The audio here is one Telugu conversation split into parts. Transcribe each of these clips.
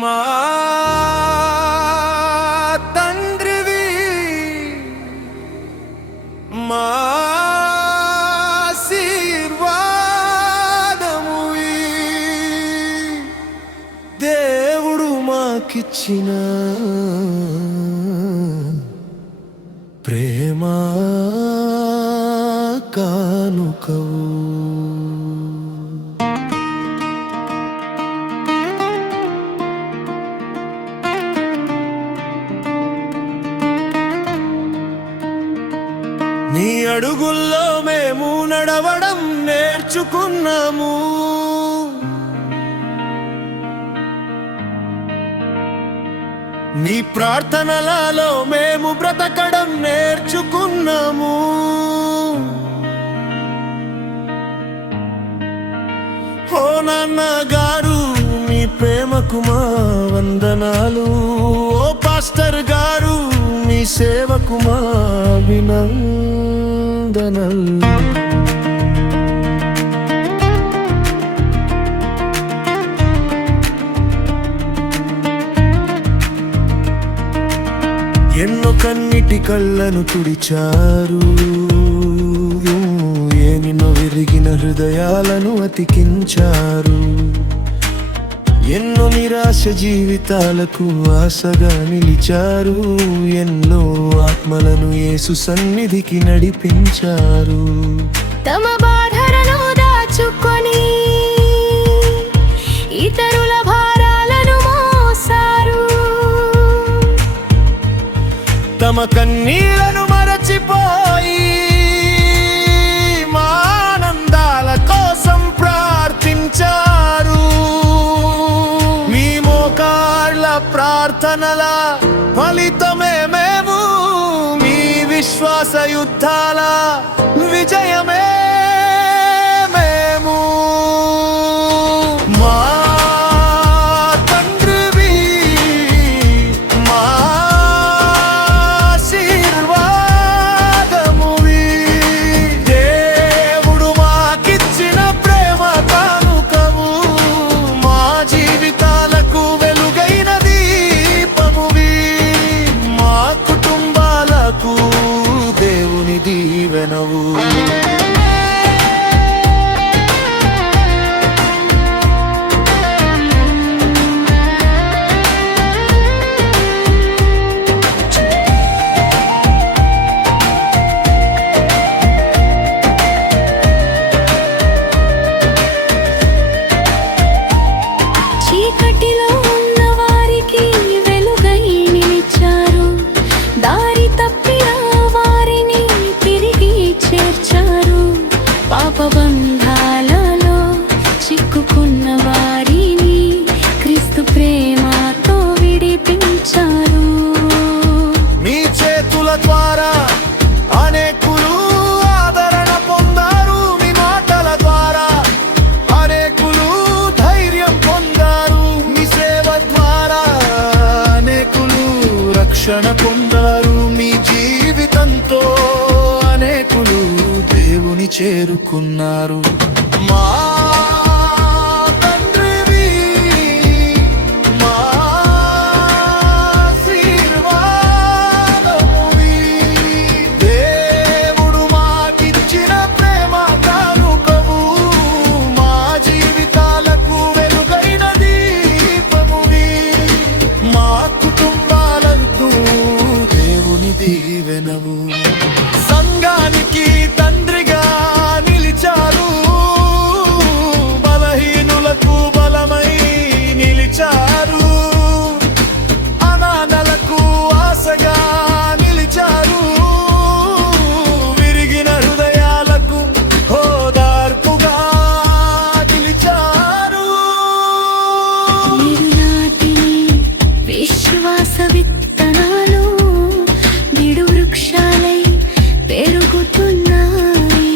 మా తండ్రివి మా ఆశీర్వాదమువి దేవుడు మాకిచ్చిన ప్రేమ కానుకవు. నీ అడుగుల్లో మేము నడవడం నేర్చుకున్నాము. నీ ప్రార్థనలలో మేము బ్రతకడం నేర్చుకున్నాము. ఓ నాన్నగారు మీ ప్రేమకు మా వందనాలు. ఓ పాస్టర్ గారు మీ సేవకు మా అభినందనలు. ఎన్నో కన్నిటి కళ్ళను తుడిచారు. ఎన్నో విరిగిన హృదయాలను అతికించారు. ఎన్నో నిరాశ జీవితాలకు ఆశగా నిలిచారు. ఎన్నో ఆత్మలను యేసు సన్నిధికి నడిపించారు. తమ బాధలను దాచుకొని ఇతరుల భారాలను మోసారు. తమ కన్నీళ్లను మరచిపోయి మా ఆనందాల కోసం ప్రార్థించారు. మీ మోకాళ్ళ ప్రార్థనల ఫలితమే మేము. మీ విశ్వాస యుద్ధాల విజయమే మేము. మా తండ్రివి మా ఆశీర్వాదమువి దేవుడు మాకిచ్చిన ప్రేమ కానుకవు. మా జీవితాలకు వెలుగైన దీపమువి. మా కుటుంబాలకు దేవుని దీవెనవు. చీకటిలో ఉన్న వారికి వెలుగై నిలిచారు. దారి తప్పిన వారిని తిరిగి చేర్చారు. పాపబంధాలలో చిక్కుకున్న వారిని క్రీస్తు ప్రేమతో విడిపించారు. మీ చేతుల ద్వారా అనేకులు ఆదరణ పొందారు. మీ మాటల ద్వారా అనేకులు ధైర్యం పొందారు. మీ సేవ ద్వారా అనేకులు రక్షణ పొందారు. మీ జీవితంతో అనేకులు దేవుని చేరుకున్నారు. మా తండ్రివి మా ఆశీర్వాదమువి దేవుడు మాకిచ్చిన ప్రేమ కానుకవు. మా జీవితాలకు వెలుగైన దీపమువి. మా కుటుంబాలకు దేవుని దీవెనవు. సంఘానికి తండ్రిగా నిలిచారు. బలహీనులకు బలమై నిలిచారు. అనాథలకు ఆశగా నిలిచారు. విరిగిన హృదయాలకు ఓదార్పుగా నిలిచారు. మీరు నాటిన విశ్వాస విత్తనాలు నిడు వృక్షాలై పెరుగుతున్నాయి.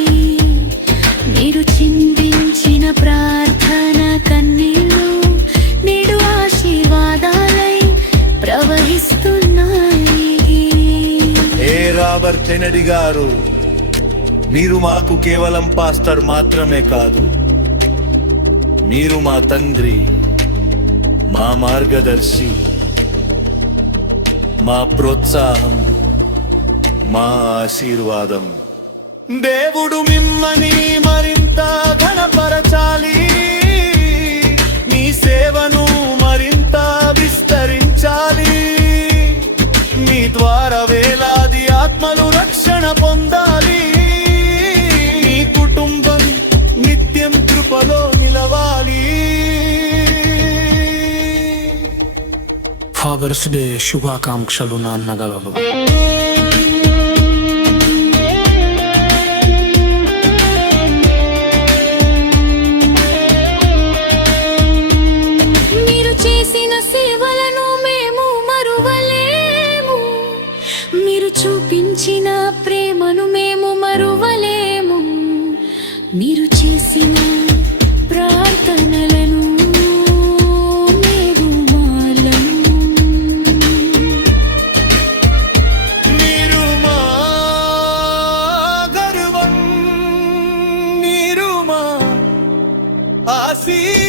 మీరు చిందించిన ప్రార్థన కన్నీళ్ళు నిడు ఆశీర్వాదాలై ప్రవహిస్తున్నాయి. ఏ రాబర్ట్ కెనడీ గారు, మీరు మాకు కేవలం పాస్టర్ మాత్రమే కాదు, మీరు మా తండ్రి, మా మార్గదర్శి, మా ప్రోత్సాహం, మా ఆశీర్వాదం. దేవుడు మిమ్మల్ని మరింత ఘనపరచాలి, మీ సేవను మరింత విస్తరించాలి. మీ ద్వారా వేలాది ఆత్మలు రక్షణ పొందాలి. మీ కుటుంబం నిత్యం కృపలో నిలవాలి. ఫాదర్స్ డే శుభాకాంక్షలు నాన్నగారు. మీరు చేసిన సేవలను మేము మరువలేము, మీరు చూపించిన ప్రేమను మేము మరువలేము, మీరు చేసిన ప్రార్థనలను మేము మారము. మీరు మా గర్వం, మీరు మా ఆశీర్వాదం.